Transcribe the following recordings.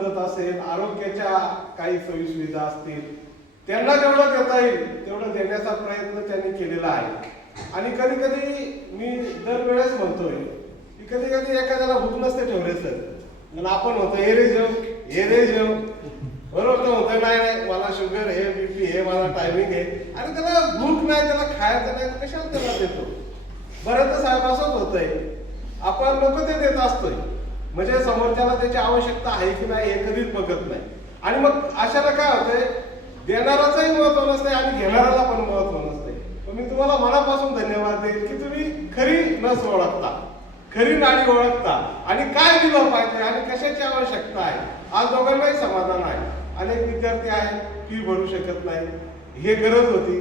मदत असेल, आरोग्याच्या काही सोयीसुविधा असतील, त्यांना जेवढं देता येईल तेवढं देण्याचा प्रयत्न त्यांनी केलेला आहे. आणि कधी कधी मी दरवेळेस म्हणतोय की कधी कधी एखाद्याला भूक नसते ठेवले सर, आणि आपण होतो हे रे जेव बरोबर, तर होतं नाही नाही मला शुगर हे बीपी हे मला टायमिंग आहे, आणि त्याला भूक नाही, त्याला खायचं नाही, कशाला त्याला देतो. बऱ्याचदा साहेब असंच होतंय, आपण लोक ते देत असतोय म्हणजे समोरच्याला त्याची आवश्यकता आहे की नाही हे कधीच बघत नाही. आणि मग अशाला काय होतंय, देणाराचंही महत्व नसते आणि घेणाऱ्याला पण महत्व नसते. तर मी तुम्हाला मनापासून धन्यवाद देईन की तुम्ही खरी नस ओळखता, खरी नाडी ओळखता आणि काय दिलं पाहिजे आणि कशाची आवश्यकता आहे. आज दोघांनाही समाधान आहे. अनेक विद्यार्थी आहेत फी भरू शकत नाही, हे गरज होती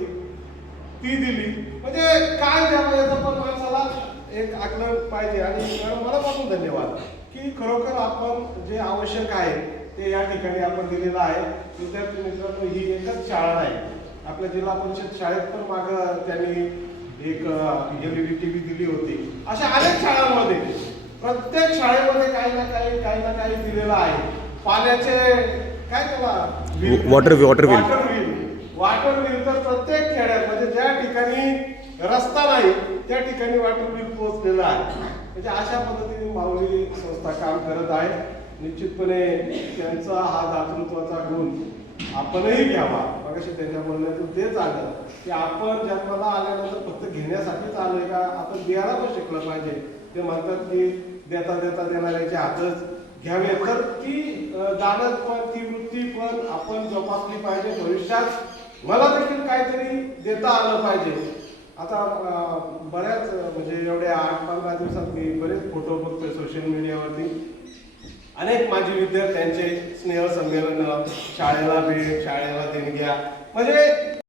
ती दिली, म्हणजे काय द्यावं याचं पण माणसाला एक आकलन पाहिजे. आणि मनापासून धन्यवाद की खरोखर आपण जे आवश्यक आहे ते या ठिकाणी आपण दिलेलं आहे. विद्यार्थी मित्रांनो, ही एकच शाळा नाही, आपल्या जिल्हा परिषद शाळेत पण मागं त्यांनी एक LED TV दिली होती. अशा अनेक शाळांमध्ये प्रत्येक शाळेमध्ये काही ना काही दिलेलं आहे. पाण्याचे काय त्याला वॉटर व्हील तर प्रत्येक खेड्यात म्हणजे ज्या ठिकाणी रस्ता नाही त्या ठिकाणी वॉटर व्हील पोहोचलेलं आहे. म्हणजे अशा पद्धतीने माऊली संस्था काम करत आहे. निश्चितपणे त्यांचा हा दातृत्वाचा गुण आपणही घ्यावा. मगाशी त्यांच्या बोलण्यातून तेच आलं की आपण जन्माला आल्यानंतर फक्त घेण्यासाठीच आलोय का, आपण द्यायला पण शिकलं पाहिजे. ते म्हणतात की देता देता देणाऱ्याचे हातच घ्यावे, तर ती दानत पण ती वृत्ती पण आपण जोपासली पाहिजे. भविष्यात मला देखील काहीतरी देता आलं पाहिजे. आता बऱ्याच म्हणजे एवढ्या 8-15 दिवसात मी बरेच फोटो बघतोय सोशल मीडियावरती. अनेक माजी विद्यार्थ्यांचे स्नेहसंमेलन, शाळेला भेट, शाळेला देणग्या, म्हणजे